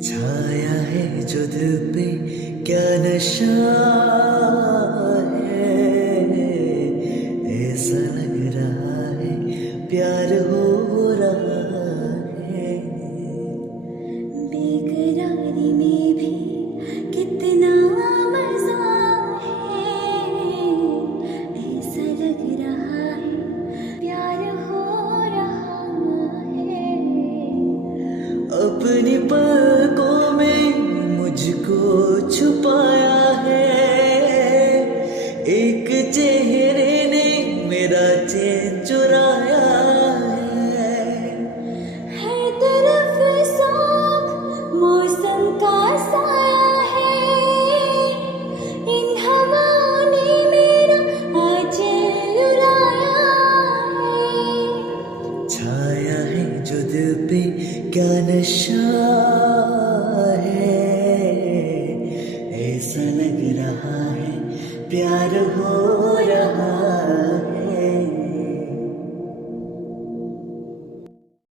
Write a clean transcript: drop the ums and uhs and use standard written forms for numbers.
छाया है जो दिल पे क्या नशा है, ऐसा लग रहा है प्यार हो रहा है। बेकरारी में भी कितना मजा है, ऐसा लग रहा है प्यार हो रहा है। अपनी पलकों में मुझको छुपाया है, एक चेहरे ने मेरा चैन चुराया है तरफ साफ मौसम का साया है, इन हवाओं ने मेरा आंचल उड़ाया है। छाया है जो दिल पे क्या नशा है, ऐसा लग रहा है प्यार हो रहा है।